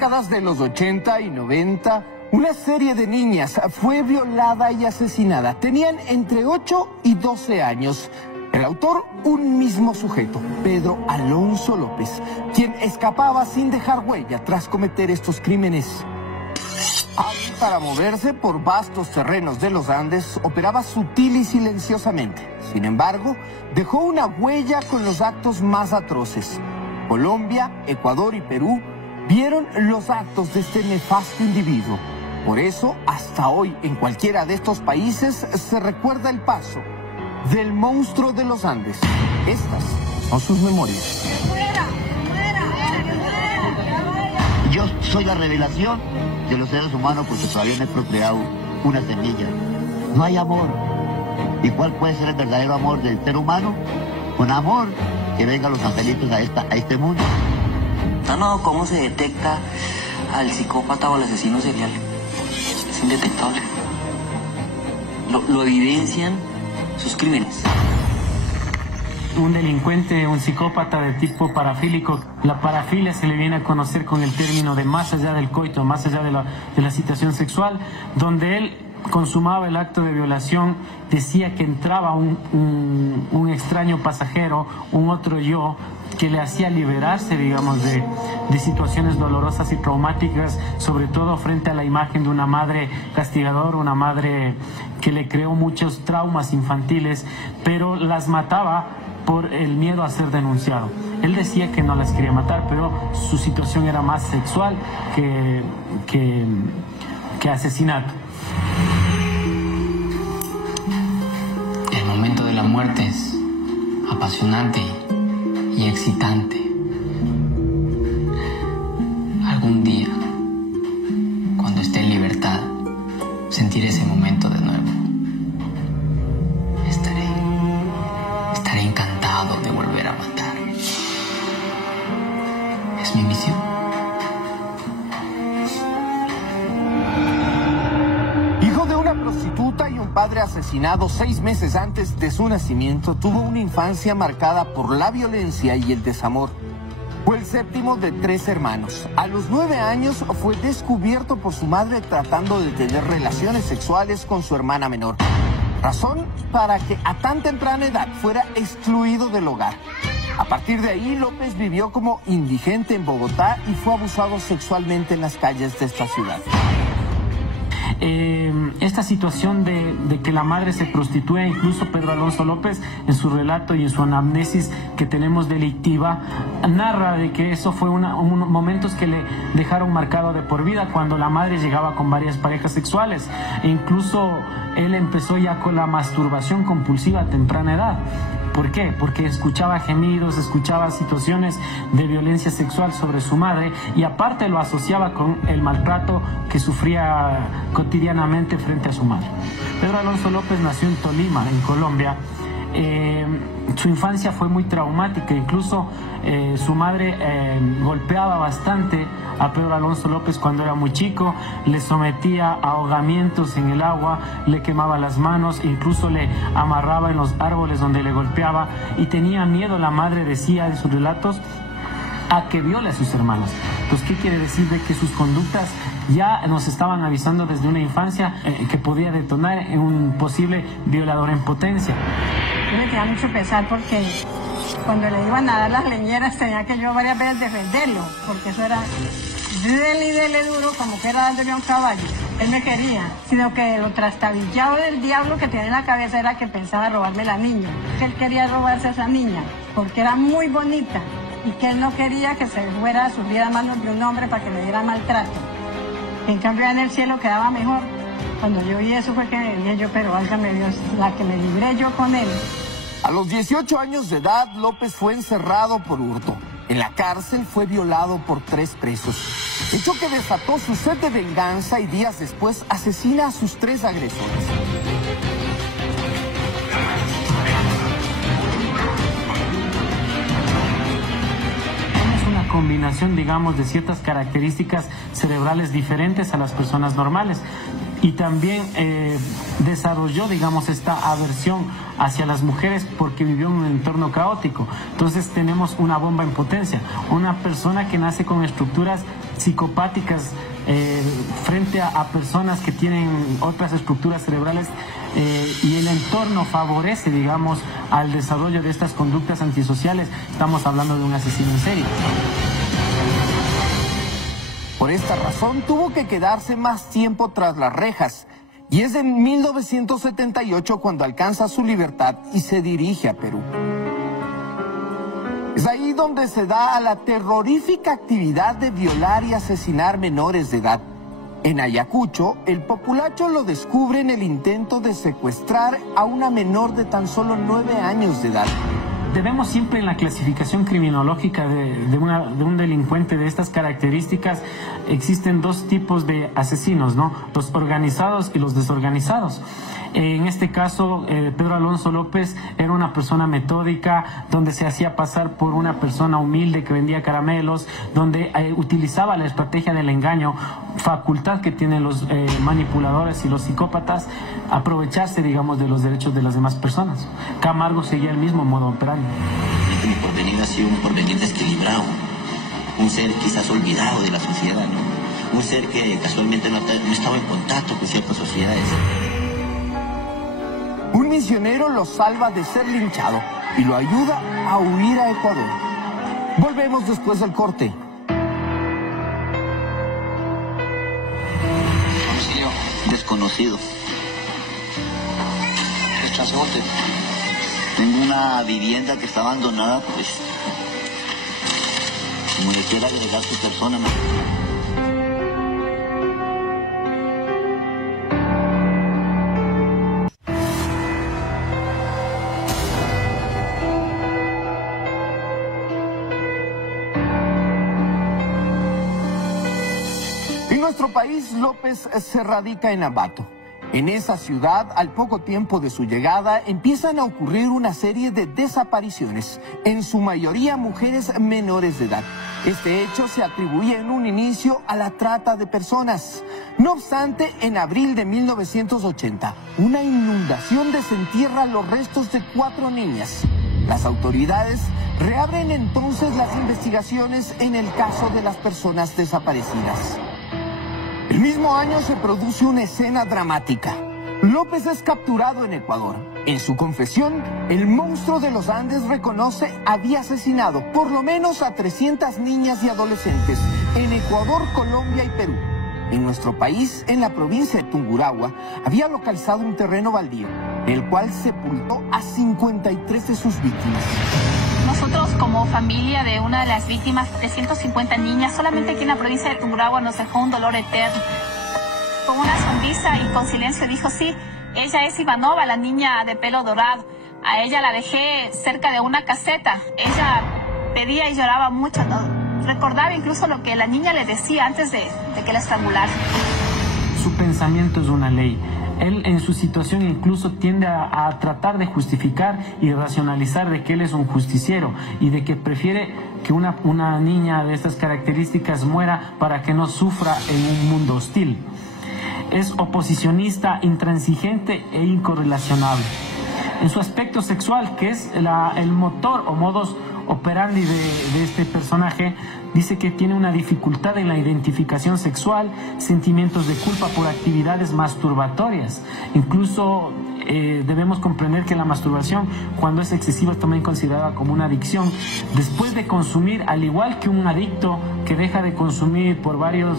décadas de los 80 y 90, una serie de niñas fue violada y asesinada. Tenían entre 8 y 12 años. El autor, un mismo sujeto, Pedro Alonso López, quien escapaba sin dejar huella tras cometer estos crímenes. Hábil para moverse por vastos terrenos de los Andes, operaba sutil y silenciosamente. Sin embargo, dejó una huella con los actos más atroces. Colombia, Ecuador y Perú vieron los actos de este nefasto individuo. Por eso, hasta hoy, en cualquiera de estos países se recuerda el paso del monstruo de los Andes. Estas son sus memorias. Yo soy la revelación de los seres humanos porque todavía no he procreado una semilla. No hay amor. ¿Y cuál puede ser el verdadero amor del ser humano? Con amor, que vengan los angelitos a este mundo. No, ¿cómo se detecta al psicópata o al asesino serial? Es indetectable. Lo evidencian sus crímenes. Un delincuente, un psicópata de tipo parafílico, la parafilia se le viene a conocer con el término de más allá del coito, más allá de la situación sexual, donde él consumaba el acto de violación, decía que entraba un extraño pasajero, un otro yo, que le hacía liberarse, digamos, de situaciones dolorosas y traumáticas, sobre todo frente a la imagen de una madre castigadora, una madre que le creó muchos traumas infantiles, pero las mataba por el miedo a ser denunciado. Él decía que no las quería matar, pero su situación era más sexual que asesinato. El momento de la muerte es apasionante y excitante. Algún día, cuando esté en libertad, sentiré ese momento de nuevo. Estaré encantado de volver a matar. Es mi misión. Hijo de una prostituta y un padre asesinado 6 meses antes de su nacimiento, tuvo una infancia marcada por la violencia y el desamor. Fue el séptimo de 3 hermanos. A los 9 años fue descubierto por su madre tratando de tener relaciones sexuales con su hermana menor. Razón para que a tan temprana edad fuera excluido del hogar. A partir de ahí, López vivió como indigente en Bogotá y fue abusado sexualmente en las calles de esta ciudad. Esta situación de que la madre se prostituya, incluso Pedro Alonso López en su relato y en su anamnesis que tenemos delictiva, narra de que eso fue momentos que le dejaron marcado de por vida cuando la madre llegaba con varias parejas sexuales. E incluso él empezó ya con la masturbación compulsiva a temprana edad. ¿Por qué? Porque escuchaba gemidos, escuchaba situaciones de violencia sexual sobre su madre y aparte lo asociaba con el maltrato que sufría cotidianamente frente a su madre. Pedro Alonso López nació en Tolima, en Colombia. Su infancia fue muy traumática, incluso su madre golpeaba bastante a Pedro Alonso López cuando era muy chico, le sometía a ahogamientos en el agua, le quemaba las manos, incluso le amarraba en los árboles donde le golpeaba y tenía miedo, la madre decía en sus relatos, a que viole a sus hermanos. Pues, ¿qué quiere decir? De que sus conductas ya nos estaban avisando desde una infancia que podía detonar en un posible violador en potencia. Yo me tenía mucho pesar porque cuando le iban a dar las leñeras tenía que yo varias veces defenderlo, porque eso era dele duro como que era dándole a un caballo. Él me quería, sino que lo trastabillado del diablo que tenía en la cabeza era que pensaba robarme la niña. Que él quería robarse a esa niña porque era muy bonita y que él no quería que se fuera a su vida a manos de un hombre para que le diera maltrato. En cambio en el cielo quedaba mejor. Cuando yo vi eso fue que me dije yo, pero válgame Dios, la que me libré yo con él. A los 18 años de edad, López fue encerrado por hurto. En la cárcel fue violado por 3 presos, hecho que desató su sed de venganza y días después asesina a sus 3 agresores. Es una combinación, digamos, de ciertas características cerebrales diferentes a las personas normales. y también desarrolló, digamos, esta aversión hacia las mujeres porque vivió en un entorno caótico. Entonces tenemos una bomba en potencia, una persona que nace con estructuras psicopáticas frente a personas que tienen otras estructuras cerebrales, y el entorno favorece, digamos, al desarrollo de estas conductas antisociales. Estamos hablando de un asesino en serie. Por esta razón tuvo que quedarse más tiempo tras las rejas, y es en 1978 cuando alcanza su libertad y se dirige a Perú. Es ahí donde se da a la terrorífica actividad de violar y asesinar menores de edad. En Ayacucho, el populacho lo descubre en el intento de secuestrar a una menor de tan solo 9 años de edad. Debemos siempre en la clasificación criminológica de un delincuente de estas características, existen dos tipos de asesinos, ¿no? Los organizados y los desorganizados. En este caso, Pedro Alonso López era una persona metódica, donde se hacía pasar por una persona humilde que vendía caramelos, donde utilizaba la estrategia del engaño, facultad que tienen los manipuladores y los psicópatas, aprovecharse, digamos, de los derechos de las demás personas. Camargo seguía el mismo modo operandi. Mi porvenir ha sido un porvenir desequilibrado, un ser quizás olvidado de la sociedad, ¿no? Un ser que casualmente no estaba en contacto con ciertas sociedades. Un misionero lo salva de ser linchado y lo ayuda a huir a Ecuador. Volvemos después del corte. Domicilio desconocido. ¿Es transporte? Tengo una vivienda que está abandonada, pues, como le quiera agregar su persona, ¿no? En nuestro país, López se radica en Ambato. En esa ciudad, al poco tiempo de su llegada, empiezan a ocurrir una serie de desapariciones, en su mayoría mujeres menores de edad. Este hecho se atribuye en un inicio a la trata de personas. No obstante, en abril de 1980, una inundación desentierra los restos de 4 niñas. Las autoridades reabren entonces las investigaciones en el caso de las personas desaparecidas. El mismo año se produce una escena dramática. López es capturado en Ecuador. En su confesión, el monstruo de los Andes reconoce había asesinado por lo menos a 300 niñas y adolescentes en Ecuador, Colombia y Perú. En nuestro país, en la provincia de Tungurahua, había localizado un terreno baldío, en el cual sepultó a 53 de sus víctimas. Nosotros, como familia de una de las víctimas, 350 niñas, solamente aquí en la provincia de Tungurahua nos dejó un dolor eterno. Con una sonrisa y con silencio dijo, sí, ella es Ivanova, la niña de pelo dorado. A ella la dejé cerca de una caseta. Ella pedía y lloraba mucho, ¿no? Recordaba incluso lo que la niña le decía antes de que la estrangularan. Su pensamiento es una ley. Él en su situación incluso tiende a tratar de justificar y racionalizar de que él es un justiciero y de que prefiere que una niña de estas características muera para que no sufra en un mundo hostil. Es oposicionista, intransigente e incorrelacionable. En su aspecto sexual, que es el motor o modus operandi de este personaje, dice que tiene una dificultad en la identificación sexual, sentimientos de culpa por actividades masturbatorias. Incluso debemos comprender que la masturbación, cuando es excesiva, es también considerada como una adicción. Después de consumir, al igual que un adicto que deja de consumir por varios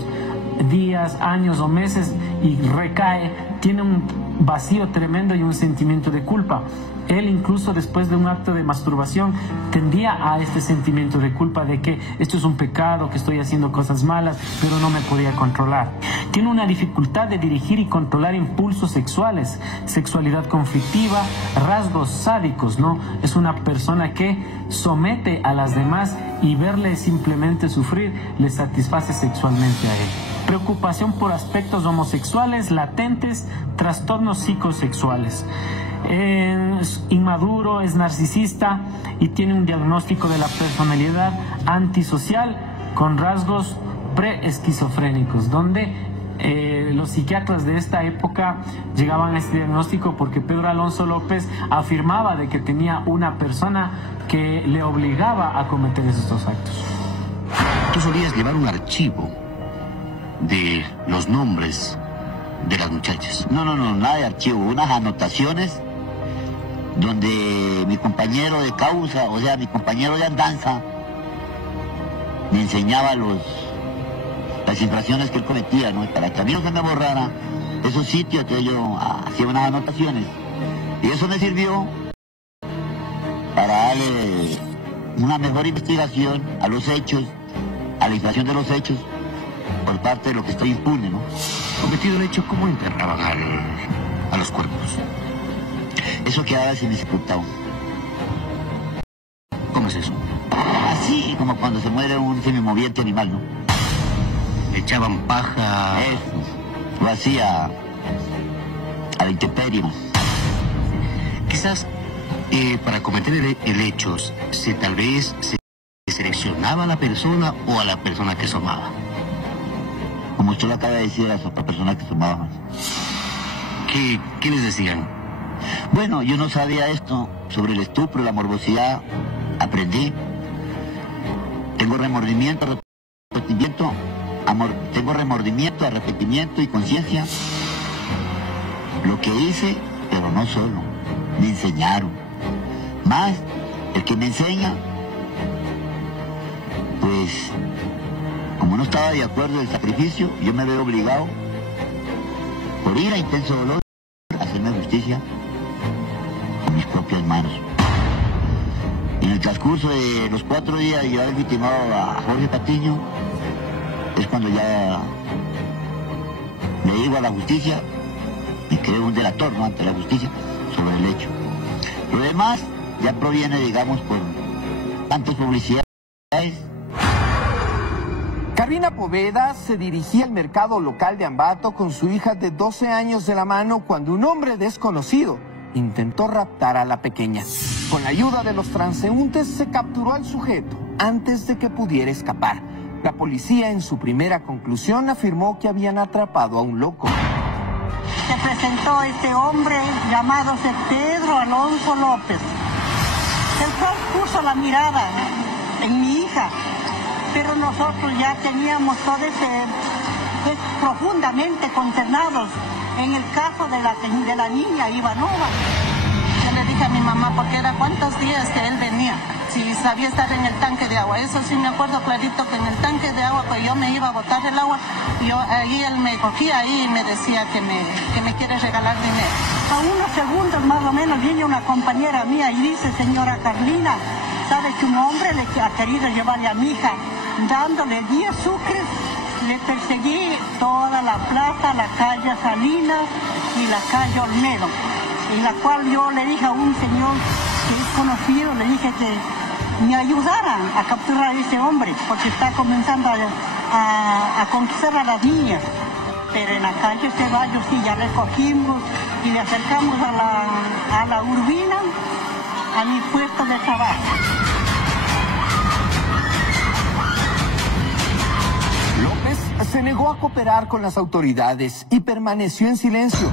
días, años o meses y recae, tiene un vacío tremendo y un sentimiento de culpa. Él incluso después de un acto de masturbación tendía a este sentimiento de culpa de que esto es un pecado, que estoy haciendo cosas malas, pero no me podía controlar. Tiene una dificultad de dirigir y controlar impulsos sexuales, sexualidad conflictiva, rasgos sádicos, ¿no? Es una persona que somete a las demás y verle simplemente sufrir le satisface sexualmente a él. Preocupación por aspectos homosexuales latentes, trastornos psicosexuales. Es inmaduro, es narcisista y tiene un diagnóstico de la personalidad antisocial con rasgos preesquizofrénicos, donde los psiquiatras de esta época llegaban a este diagnóstico porque Pedro Alonso López afirmaba de que tenía una persona que le obligaba a cometer esos dos actos. Tú solías llevar un archivo de los nombres de las muchachas. No, nada de archivo, unas anotaciones donde mi compañero de causa, o sea, mi compañero de andanza, me enseñaba las infracciones que él cometía, ¿no? Para que a mí no se me borrara esos sitios, entonces yo hacía unas anotaciones. Y eso me sirvió para darle una mejor investigación a los hechos, a la infracción de los hechos, por parte de lo que estoy impune, ¿no? Cometido el hecho, ¿cómo enterraban a los cuerpos? Eso quedaba sin ejecutado. ¿Cómo es eso? Así como cuando se muere un semimoviente animal, ¿no? Le echaban paja. Eso, lo hacía a la intemperie. Quizás para cometer el hecho, tal vez se seleccionaba a la persona o a la persona que asomaba. Como usted lo acaba de decir, a esa persona que asomaba. ¿Qué les decían? Bueno, yo no sabía esto sobre el estupro, la morbosidad. Aprendí. Tengo remordimiento, arrepentimiento, tengo remordimiento, arrepentimiento y conciencia. Lo que hice, pero no solo. Me enseñaron. Más, el que me enseña, pues, como no estaba de acuerdo del sacrificio, yo me veo obligado, por ir a intenso dolor, a hacerme justicia con mis propias manos. En el transcurso de los 4 días de yo haber victimado a Jorge Patiño, es cuando ya le digo a la justicia, y creo un delator, ¿no?, ante la justicia, sobre el hecho. Lo demás ya proviene, digamos, por tantas publicidades. Carlina Poveda se dirigía al mercado local de Ambato con su hija de 12 años de la mano cuando un hombre desconocido intentó raptar a la pequeña. Con la ayuda de los transeúntes se capturó al sujeto antes de que pudiera escapar. La policía en su primera conclusión afirmó que habían atrapado a un loco. Se presentó este hombre llamado Pedro Alonso López, el cual puso la mirada en mi hija, pero nosotros ya teníamos todo profundamente consternados en el caso de la niña Ivanova. Yo le dije a mi mamá, porque era cuántos días que él venía, si sabía estar en el tanque de agua. Eso sí me acuerdo clarito, que en el tanque de agua, pues yo me iba a botar el agua, ahí él me cogía ahí y me decía que me quiere regalar dinero. A unos segundos más o menos viene una compañera mía y dice: señora Carlina, ¿sabe que un hombre le ha querido llevarle a mi hija dándole 10 sucres? Le perseguí toda la plaza, la calle Salinas y la calle Olmedo, en la cual yo le dije a un señor que es conocido, le dije que me ayudaran a capturar a ese hombre, porque está comenzando a conquistar a las niñas. Pero en la calle Ceballos sí ya recogimos y le acercamos a la Urbina, a mi puesto de trabajo. López se negó a cooperar con las autoridades y permaneció en silencio.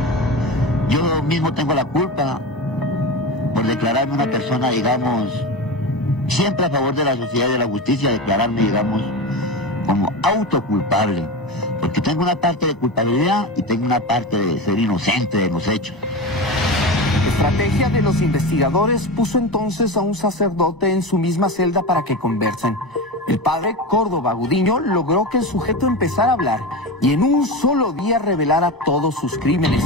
Yo mismo tengo la culpa por declararme una persona, digamos, siempre a favor de la sociedad y de la justicia, declararme, digamos, como autoculpable, porque tengo una parte de culpabilidad y tengo una parte de ser inocente de los hechos. La estrategia de los investigadores puso entonces a un sacerdote en su misma celda para que conversen. El padre Córdoba Gudiño logró que el sujeto empezara a hablar y en un solo día revelara todos sus crímenes.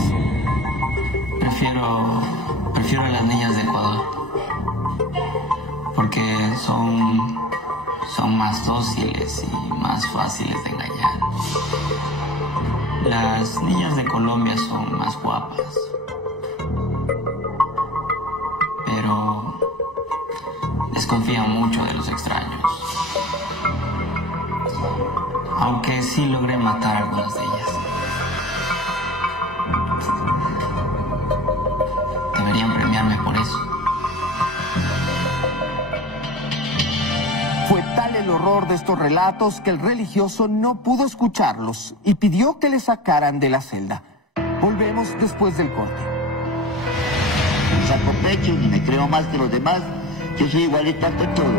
Prefiero a las niñas de Ecuador, porque son más dóciles y más fáciles de engañar. Las niñas de Colombia son más guapas, pero desconfían mucho de los extraños. Aunque sí logré matar a algunas de ellas. Deberían premiarme por eso. Fue tal el horror de estos relatos que el religioso no pudo escucharlos y pidió que le sacaran de la celda. Volvemos después del corte. No saco pecho ni me creo más que los demás. Yo soy igualito ante todo.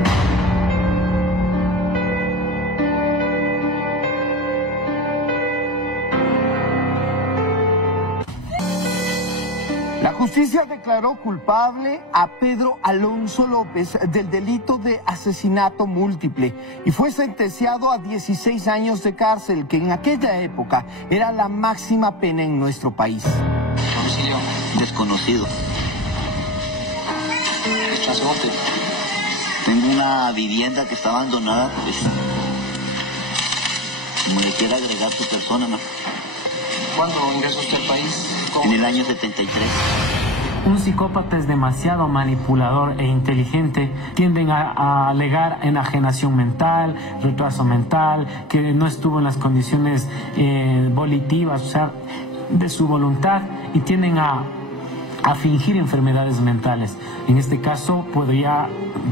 La justicia declaró culpable a Pedro Alonso López del delito de asesinato múltiple y fue sentenciado a 16 años de cárcel, que en aquella época era la máxima pena en nuestro país. Domicilio desconocido. Transporte. Tengo una vivienda que está abandonada, pues, como le quiera agregar su persona, ¿no? ¿Cuándo ingresó usted al país? En el año 73. Un psicópata es demasiado manipulador e inteligente. Tienden a alegar enajenación mental, retraso mental, que no estuvo en las condiciones volitivas, o sea, de su voluntad, y tienden a fingir enfermedades mentales. En este caso podría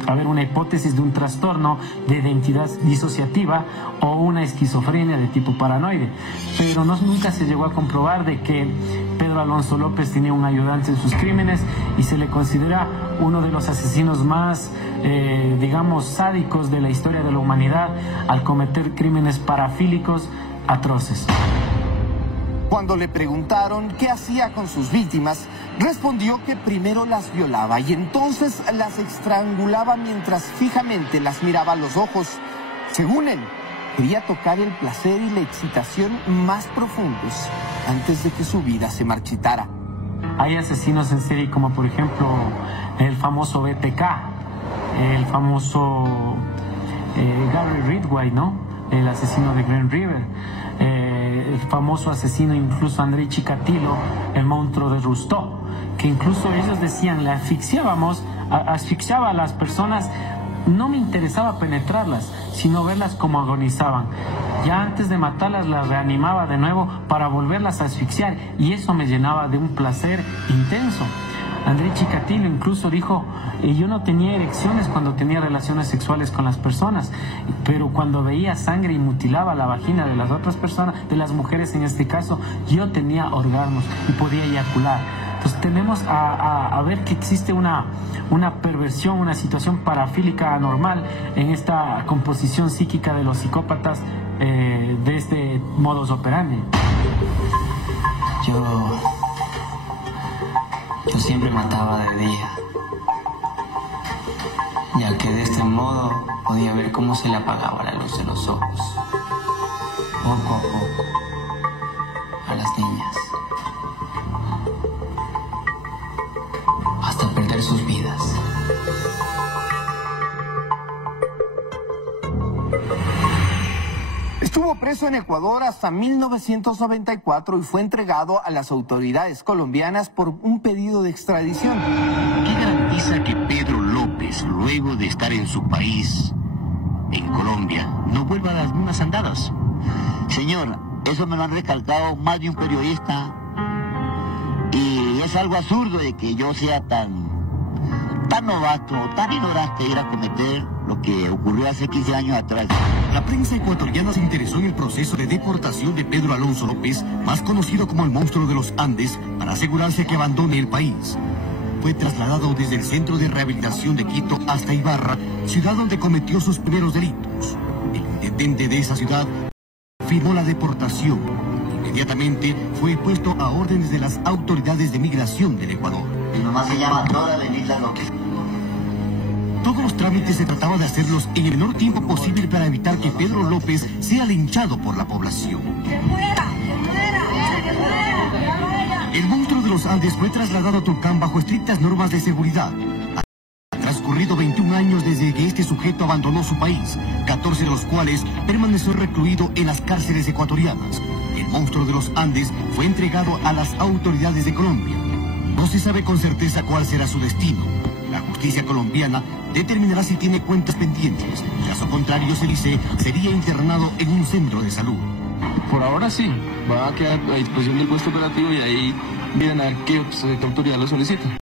haber una hipótesis de un trastorno de identidad disociativa o una esquizofrenia de tipo paranoide, pero nunca se llegó a comprobar de que Pedro Alonso López tenía un ayudante en sus crímenes y se le considera uno de los asesinos más, digamos, sádicos de la historia de la humanidad al cometer crímenes parafílicos atroces. Cuando le preguntaron qué hacía con sus víctimas, respondió que primero las violaba y entonces las estrangulaba mientras fijamente las miraba a los ojos. Según él, quería tocar el placer y la excitación más profundos antes de que su vida se marchitara. Hay asesinos en serie como por ejemplo el famoso BTK, el famoso Gary Ridgway, ¿no? El asesino de Green River. El famoso asesino incluso Andrei Chikatilo, el monstruo de Rostov, que incluso ellos decían, le asfixiaba a las personas, no me interesaba penetrarlas, sino verlas como agonizaban. Ya antes de matarlas las reanimaba de nuevo para volverlas a asfixiar, y eso me llenaba de un placer intenso. Andrei Chikatilo incluso dijo, yo no tenía erecciones cuando tenía relaciones sexuales con las personas, pero cuando veía sangre y mutilaba la vagina de las otras personas, de las mujeres en este caso, yo tenía orgasmos y podía eyacular. Entonces tenemos a ver que existe una perversión, una situación parafílica anormal en esta composición psíquica de los psicópatas de este modus operandi. Yo siempre mataba de día, ya que de este modo podía ver cómo se le apagaba la luz de los ojos, poco a poco, a las niñas, hasta perder sus vidas. Estuvo preso en Ecuador hasta 1994 y fue entregado a las autoridades colombianas por un pedido de extradición. ¿Qué garantiza que Pedro López, luego de estar en su país, en Colombia, no vuelva a las mismas andadas? Señor, eso me lo han recalcado más de un periodista y es algo absurdo de que yo sea tan novato, tan ignorante ir a cometer lo que ocurrió hace 15 años atrás. La prensa ecuatoriana se interesó en el proceso de deportación de Pedro Alonso López, más conocido como el monstruo de los Andes, para asegurarse que abandone el país. Fue trasladado desde el Centro de Rehabilitación de Quito hasta Ibarra, ciudad donde cometió sus primeros delitos. El intendente de esa ciudad firmó la deportación. Inmediatamente fue puesto a órdenes de las autoridades de migración del Ecuador. Mi mamá se llama Dora Benita López. Todos los trámites se trataba de hacerlos en el menor tiempo posible para evitar que Pedro López sea linchado por la población. El monstruo de los Andes fue trasladado a Tulcán bajo estrictas normas de seguridad. Ha transcurrido 21 años desde que este sujeto abandonó su país, 14 de los cuales permaneció recluido en las cárceles ecuatorianas. El monstruo de los Andes fue entregado a las autoridades de Colombia. No se sabe con certeza cuál será su destino. La justicia colombiana determinará si tiene cuentas pendientes. En caso contrario, se dice, sería internado en un centro de salud. Por ahora sí, va a quedar a disposición del puesto operativo y ahí miren a ver qué autoridad lo solicita.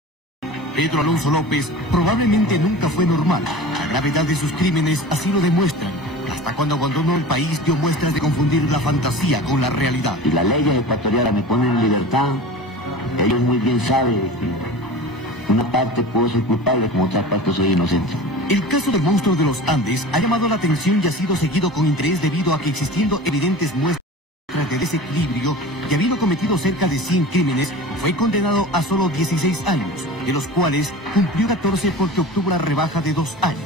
Pedro Alonso López probablemente nunca fue normal. gravedad de sus crímenes así lo demuestran. Hasta cuando abandonó el país dio muestras de confundir la fantasía con la realidad. Y las leyes ecuatorianas me ponen en libertad. Ellos muy bien saben que una parte puedo ser culpable, como otra parte soy inocente. El caso del monstruo de los Andes ha llamado la atención y ha sido seguido con interés debido a que, existiendo evidentes muestras de desequilibrio y habiendo cometido cerca de 100 crímenes, fue condenado a solo 16 años, de los cuales cumplió 14 porque obtuvo la rebaja de 2 años.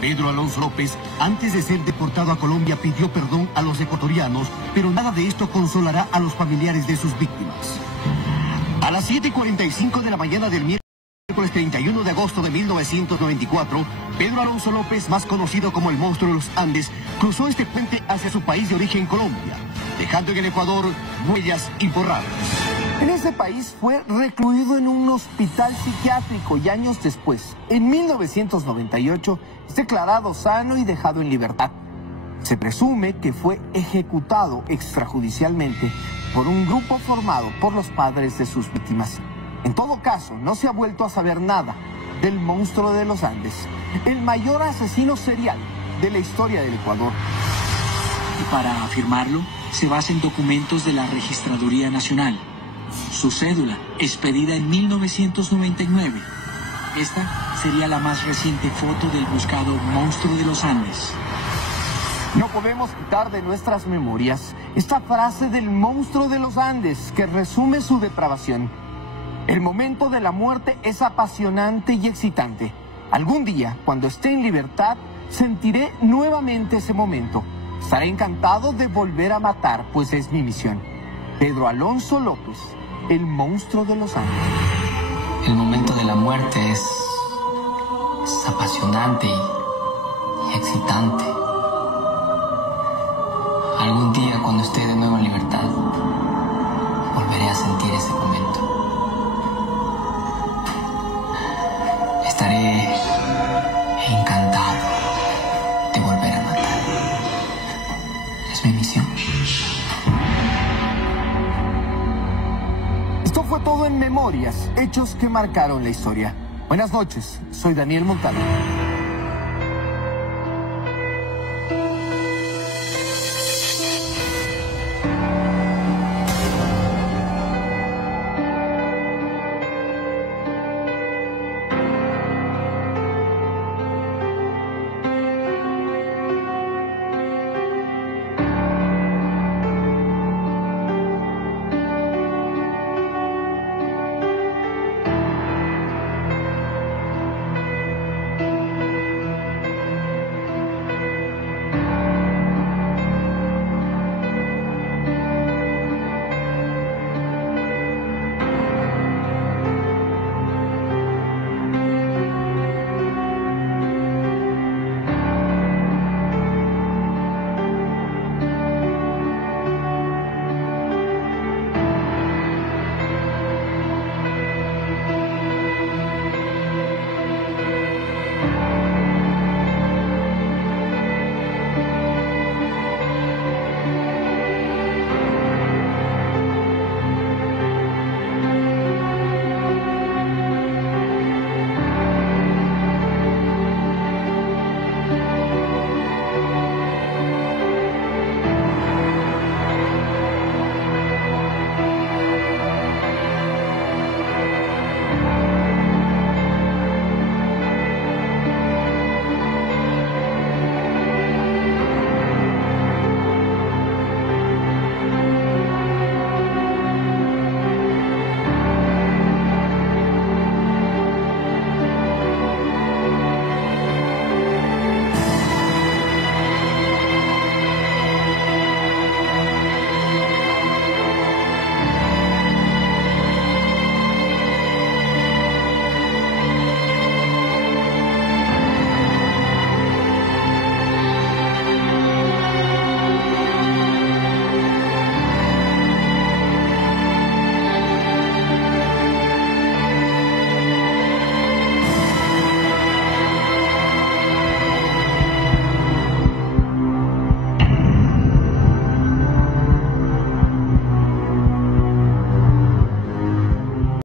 Pedro Alonso López, antes de ser deportado a Colombia, pidió perdón a los ecuatorianos, pero nada de esto consolará a los familiares de sus víctimas. A las 7:45 de la mañana del miércoles 31 de agosto de 1994, Pedro Alonso López, más conocido como el monstruo de los Andes, cruzó este puente hacia su país de origen, Colombia, dejando en el Ecuador huellas imborrables. En ese país fue recluido en un hospital psiquiátrico y años después, en 1998, es declarado sano y dejado en libertad. Se presume que fue ejecutado extrajudicialmente por un grupo formado por los padres de sus víctimas. En todo caso, no se ha vuelto a saber nada del monstruo de los Andes, el mayor asesino serial de la historia del Ecuador. Y para afirmarlo, se basa en documentos de la Registraduría Nacional. Su cédula, expedida en 1999. Esta sería la más reciente foto del buscado monstruo de los Andes. No podemos quitar de nuestras memorias esta frase del monstruo de los Andes que resume su depravación. El momento de la muerte es apasionante y excitante. Algún día, cuando esté en libertad, sentiré nuevamente ese momento. Estaré encantado de volver a matar, pues es mi misión. Pedro Alonso López, el monstruo de los Andes. El momento de la muerte es apasionante y excitante. Algún día, cuando esté de nuevo en libertad, volveré a sentir ese momento. Estaré encantado de volver a matar. Es mi misión. Esto fue todo en Memorias, hechos que marcaron la historia. Buenas noches, soy Daniel Montano.